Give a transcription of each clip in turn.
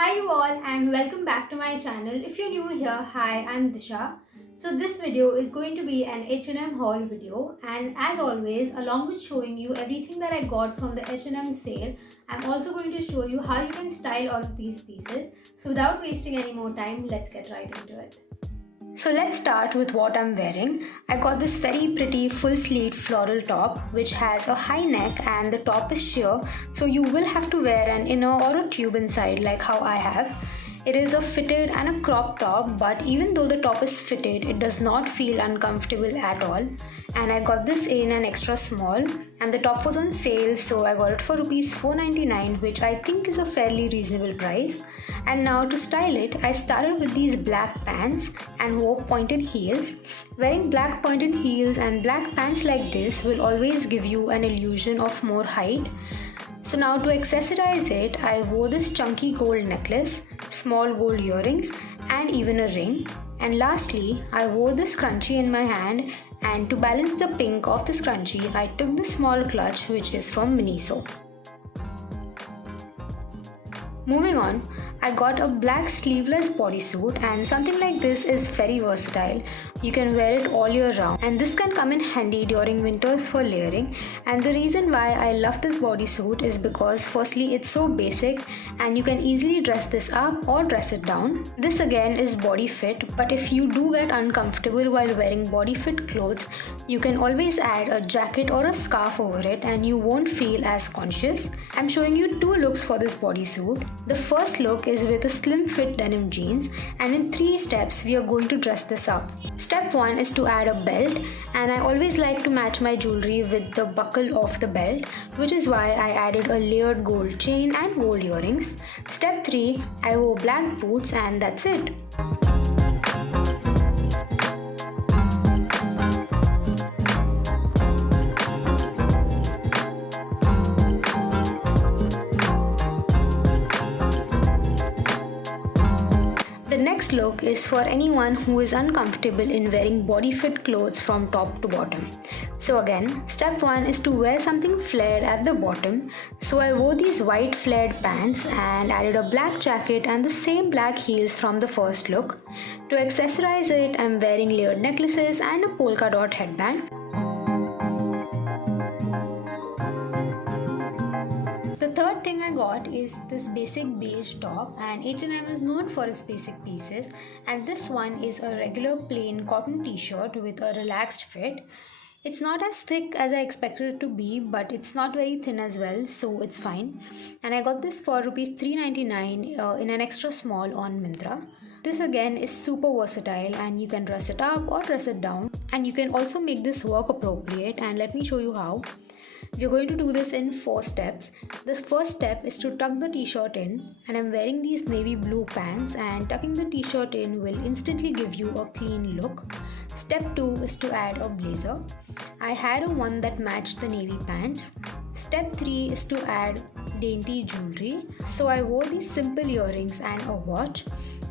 Hi you all and welcome back to my channel. If you're new here, hi, I'm Disha. So this video is going to be an H&M haul video, and as always, along with showing you everything that I got from the H&M sale, I'm also going to show you how you can style all of these pieces. So without wasting any more time, let's get right into it. So let's start with what I'm wearing. I got this very pretty full sleeve floral top which has a high neck and the top is sheer, so you will have to wear an inner or a tube inside like how I have. It is a fitted and a crop top, but even though the top is fitted, it does not feel uncomfortable at all. And I got this in an extra small, and the top was on sale, so I got it for rupees 499, which I think is a fairly reasonable price. And now to style it, I started with these black pants and wore pointed heels. Wearing black pointed heels and black pants like this will always give you an illusion of more height. So now to accessorize it, I wore this chunky gold necklace, small gold earrings and even a ring. And lastly, I wore this scrunchie in my hand, and to balance the pink of the scrunchie, I took this small clutch which is from Miniso. Moving on, I got a black sleeveless bodysuit, and something like this is very versatile. You can wear it all year round, and this can come in handy during winters for layering. And the reason why I love this bodysuit is because firstly it's so basic and you can easily dress this up or dress it down. This again is body fit, but if you do get uncomfortable while wearing body fit clothes, you can always add a jacket or a scarf over it and you won't feel as conscious. I'm showing you two looks for this bodysuit. The first look is with a slim fit denim jeans, and in 3 steps we are going to dress this up. Step 1 is to add a belt, and I always like to match my jewelry with the buckle of the belt, which is why I added a layered gold chain and gold earrings. Step 3, I wore black boots, and that's it. The next look is for anyone who is uncomfortable in wearing body fit clothes from top to bottom. So again, step 1 is to wear something flared at the bottom. So I wore these white flared pants and added a black jacket and the same black heels from the first look. To accessorize it, I'm wearing layered necklaces and a polka dot headband. The third thing I got is this basic beige top, and H&M is known for its basic pieces, and this one is a regular plain cotton t-shirt with a relaxed fit. It's not as thick as I expected it to be, but it's not very thin as well, so it's fine. And I got this for rupees 399 in an extra small on Myntra. This again is super versatile and you can dress it up or dress it down, and you can also make this work appropriate, and let me show you how. We're going to do this in 4 steps. The first step is to tuck the t-shirt in, and I'm wearing these navy blue pants, and tucking the t-shirt in will instantly give you a clean look. Step 2 is to add a blazer. I had a one that matched the navy pants. Step 3 is to add dainty jewelry. So I wore these simple earrings and a watch.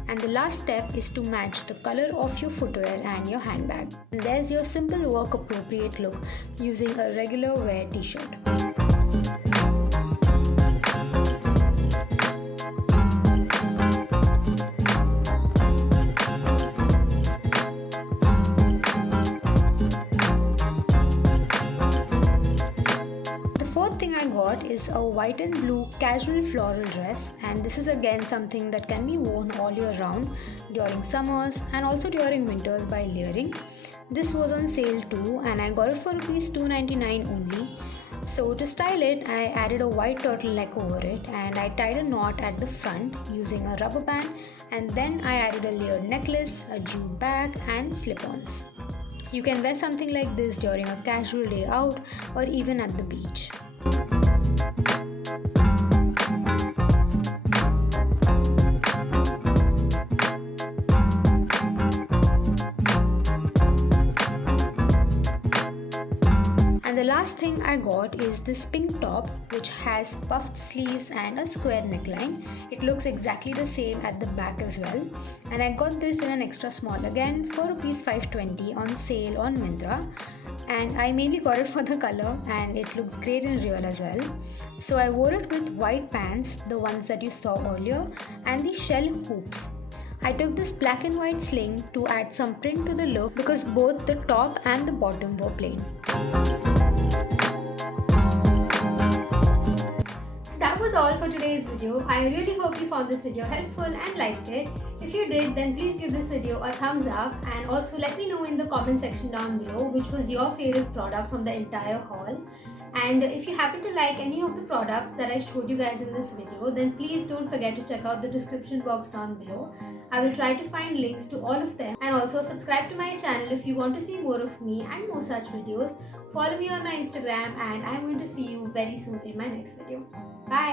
And the last step is to match the color of your footwear and your handbag. And there's your simple work appropriate look using a regular wear t-shirt. I got is a white and blue casual floral dress, and this is again something that can be worn all year round during summers and also during winters by layering. This was on sale too, and I got it for rupees 299 only. So to style it, I added a white turtleneck over it, and I tied a knot at the front using a rubber band, and then I added a layered necklace, a jute bag and slip-ons. You can wear something like this during a casual day out or even at the beach. And the last thing I got is this pink top which has puffed sleeves and a square neckline. It looks exactly the same at the back as well, and I got this in an extra small again for rupees 520 on sale on Myntra. and I mainly got it for the color and it looks great in real as well. So I wore it with white pants, the ones that you saw earlier, and the shell hoops. I took this black and white sling to add some print to the look because both the top and the bottom were plain. So that was all for today's video. I really hope you found this video helpful and liked it. If you did, then please give this video a thumbs up and also let me know in the comment section down below which was your favorite product from the entire haul. And if you happen to like any of the products that I showed you guys in this video, then please don't forget to check out the description box down below. I will try to find links to all of them, and also subscribe to my channel if you want to see more of me and more such videos. Follow me on my Instagram, and I'm going to see you very soon in my next video.